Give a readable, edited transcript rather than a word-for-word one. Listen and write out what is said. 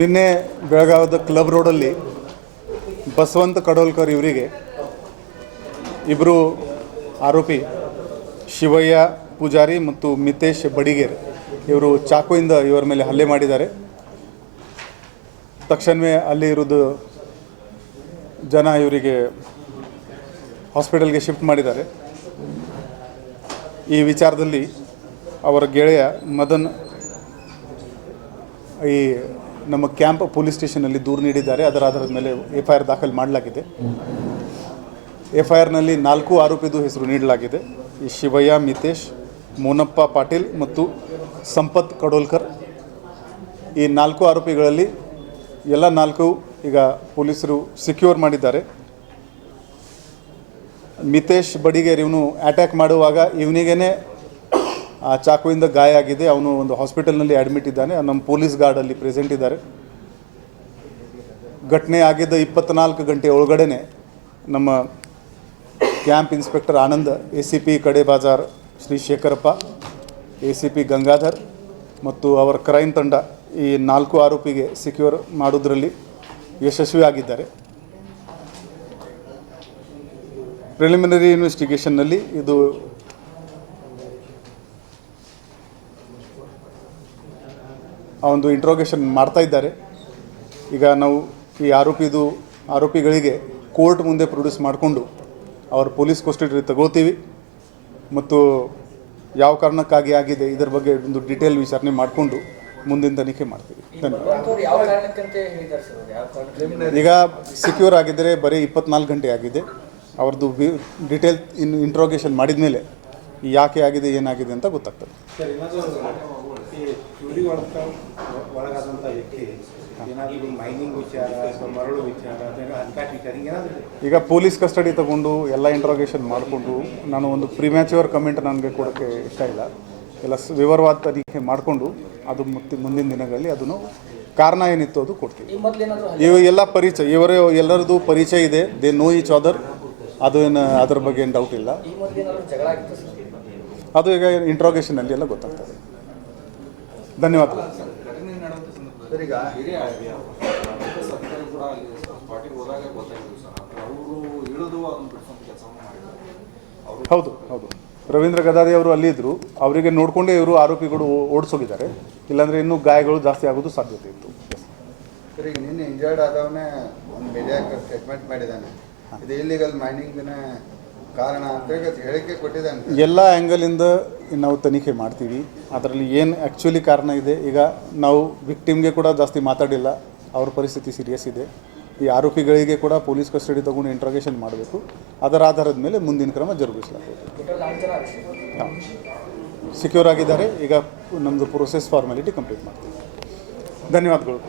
ನಿನ್ನೆ ಬೆಳಗಾವಿದ ಕ್ಲಬ್ ರೋಡಲ್ಲಿ ಬಸವಂತ ಕಡೋಲ್ಕರ್ ಇವರಿಗೆ ಇಬ್ಬರು ಆರೋಪಿ ಶಿವಯ್ಯ ಪೂಜಾರಿ ಮತ್ತು ಮಿತೇಶ್ ಬಡಿಗೇರ್ ಇವರು ಚಾಕುವಿಂದ ಇವರ ಮೇಲೆ ಹಲ್ಲೆ ಮಾಡಿದ್ದಾರೆ. ತಕ್ಷಣವೇ ಅಲ್ಲಿ ಇರೋದು ಜನ ಇವರಿಗೆ ಹಾಸ್ಪಿಟಲ್ಗೆ ಶಿಫ್ಟ್ ಮಾಡಿದ್ದಾರೆ. ಈ ವಿಚಾರದಲ್ಲಿ ಅವರ ಗೆಳೆಯ ಮದನ್ ಈ ನಮ್ಮ ಕ್ಯಾಂಪ್ ಪೊಲೀಸ್ ಸ್ಟೇಷನಲ್ಲಿ ದೂರು ನೀಡಿದ್ದಾರೆ. ಅದರ ಆಧಾರದ ಮೇಲೆ FIR ದಾಖಲು ಮಾಡಲಾಗಿದೆ. FIRನಲ್ಲಿ 4 ಆರೋಪಿದು ಹೆಸರು ನೀಡಲಾಗಿದೆ. ಈ ಶಿವಯ್ಯ, ಮಿತೇಶ್, ಮೋನಪ್ಪ ಪಾಟೀಲ್ ಮತ್ತು ಸಂಪತ್ ಕಡೋಲ್ಕರ್. ಈ 4 ಆರೋಪಿಗಳಲ್ಲಿ ಎಲ್ಲ 4 ಈಗ ಪೊಲೀಸರು ಸಿಕ್ಯೂರ್ ಮಾಡಿದ್ದಾರೆ. ಮಿತೇಶ್ ಬಡಿಗೇರ್ ಇವನು ಅಟ್ಯಾಕ್ ಮಾಡುವಾಗ ಇವನಿಗೇ ಆ ಚಾಕುವಿಂದ ಗಾಯ ಆಗಿದೆ. ಅವನು ಒಂದು ಹಾಸ್ಪಿಟಲ್ನಲ್ಲಿ ಅಡ್ಮಿಟ್ ಇದ್ದಾನೆ. ನಮ್ಮ ಪೊಲೀಸ್ ಗಾರ್ಡಲ್ಲಿ ಪ್ರೆಸೆಂಟ್ ಇದ್ದಾರೆ. ಘಟನೆ ಆಗಿದ್ದ 24 ಗಂಟೆ ಒಳಗಡೆ ನಮ್ಮ ಕ್ಯಾಂಪ್ ಇನ್ಸ್ಪೆಕ್ಟರ್ ಆನಂದ್, ACP ಕಡೆ ಬಾಜಾರ್ ಶ್ರೀ ಶೇಖರಪ್ಪ, ACP ಗಂಗಾಧರ್ ಮತ್ತು ಅವರ ಕ್ರೈಮ್ ತಂಡ ಈ 4 ಆರೋಪಿಗೆ ಸಿಕ್ಯೂರ್ ಮಾಡೋದ್ರಲ್ಲಿ ಯಶಸ್ವಿ ಆಗಿದ್ದಾರೆ. ಪ್ರಿಲಿಮಿನರಿ ಇನ್ವೆಸ್ಟಿಗೇಷನ್ನಲ್ಲಿ ಇದು ಒಂದು ಇಂಟ್ರೋಗೇಷನ್ ಮಾಡ್ತಾ ಇದ್ದಾರೆ. ಈಗ ನಾವು ಈ ಆರೋಪಿಗಳಿಗೆ ಕೋರ್ಟ್ ಮುಂದೆ ಪ್ರೊಡ್ಯೂಸ್ ಮಾಡಿಕೊಂಡು ಅವ್ರ ಪೊಲೀಸ್ ಕಸ್ಟಡಿ ತಗೋತೀವಿ ಮತ್ತು ಯಾವ ಕಾರಣಕ್ಕಾಗಿ ಆಗಿದೆ ಇದರ ಬಗ್ಗೆ ಒಂದು ಡೀಟೇಲ್ ವಿಚಾರಣೆ ಮಾಡಿಕೊಂಡು ಮುಂದಿನ ತನಿಖೆ ಮಾಡ್ತೀವಿ. ಈಗ ಸಿಕ್ಯೂರ್ ಆಗಿದ್ದರೆ ಬರೀ 24 ಗಂಟೆ ಆಗಿದೆ. ಅವ್ರದ್ದು ಡೀಟೇಲ್ ಇಂಟ್ರೋಗೇಷನ್ ಮಾಡಿದ ಮೇಲೆ ಯಾಕೆ ಆಗಿದೆ ಏನಾಗಿದೆ ಅಂತ ಗೊತ್ತಾಗ್ತದೆ. ಈಗ ಪೊಲೀಸ್ ಕಸ್ಟಡಿ ತಗೊಂಡು ಎಲ್ಲ ಇಂಟ್ರೋಗೇಷನ್ ಮಾಡಿಕೊಂಡು ನಾನು ಒಂದು ಪ್ರಿಮ್ಯಾಚ್ಯೂರ್ ಕಮೆಂಟ್ ನನಗೆ ಕೊಡೋಕ್ಕೆ ಇಷ್ಟ ಇಲ್ಲ. ಎಲ್ಲ ವಿವರವಾದ ತನಿಖೆ ಮಾಡಿಕೊಂಡು ಅದು ಮುಂದಿನ ದಿನಗಳಲ್ಲಿ ಅದನ್ನು ಕಾರಣ ಏನಿತ್ತು ಅದು ಕೊಡ್ತೀವಿ. ಇವೆಲ್ಲ ಪರಿಚಯ ಎಲ್ಲರದ್ದು ಪರಿಚಯ ಇದೆ. They know each other. ಅದು ಏನು ಅದರ ಬಗ್ಗೆ ಏನು ಡೌಟ್ ಇಲ್ಲ. ಅದು ಈಗ ಇಂಟ್ರೋಗೇಷನಲ್ಲಿ ಎಲ್ಲ ಗೊತ್ತಾಗ್ತದೆ. ಧನ್ಯವಾದ. ಹೌದು ಹೌದು, ರವೀಂದ್ರ ಗದಾದಿ ಅವರು ಅಲ್ಲಿದ್ದರು. ಅವರಿಗೆ ನೋಡಿಕೊಂಡೇ ಇವರು ಆರೋಪಿಗಳು ಓಡಿಸೋಗಿದ್ದಾರೆ. ಇಲ್ಲಾಂದರೆ ಇನ್ನೂ ಗಾಯಗಳು ಜಾಸ್ತಿ ಆಗೋದು ಸಾಧ್ಯತೆ ಇತ್ತು. ಸರ್, ಈಗ ನಿನ್ನೆ ಇಂಜರ್ಡ್ ಆದವನೇ ಒಂದು ಮೀಡಿಯಾಕ್ಕೆ ಸ್ಟೇಟ್ಮೆಂಟ್ ಮಾಡಿದ್ದಾನೆ, ಇದು ಇಲ್ಲಿಗಲ್ ಮೈನಿಂಗ್ನ ಕಾರಣ ಅಂತ ಹೇಳಿಕೆ ಕೊಟ್ಟಿದ್ದಾನೆ. ಎಲ್ಲ ಆ್ಯಂಗಲಿಂದ ನಾವು ತನಿಖೆ ಮಾಡ್ತೀವಿ. ಅದರಲ್ಲಿ ಏನು ಆ್ಯಕ್ಚುಲಿ ಕಾರಣ ಇದೆ. ಈಗ ನಾವು ವಿಕ್ಟಿಮ್ಗೆ ಕೂಡ ಜಾಸ್ತಿ ಮಾತಾಡಿಲ್ಲ. ಅವ್ರ ಪರಿಸ್ಥಿತಿ ಸೀರಿಯಸ್ ಇದೆ. ಈ ಆರೋಪಿಗಳಿಗೆ ಕೂಡ ಪೊಲೀಸ್ ಕಸ್ಟಡಿ ತಗೊಂಡು ಇಂಟ್ರೋಗೇಷನ್ ಮಾಡಬೇಕು. ಅದರ ಆಧಾರದ ಮೇಲೆ ಮುಂದಿನ ಕ್ರಮ ಜರುಗಿಸಲಾಗುವುದು. ಸಿಕ್ಯೂರ್ ಆಗಿದ್ದಾರೆ. ಈಗ ನಮ್ಮದು ಪ್ರೊಸೆಸ್ ಫಾರ್ಮಾಲಿಟಿ ಕಂಪ್ಲೀಟ್ ಮಾಡ್ತೀವಿ. ಧನ್ಯವಾದಗಳು.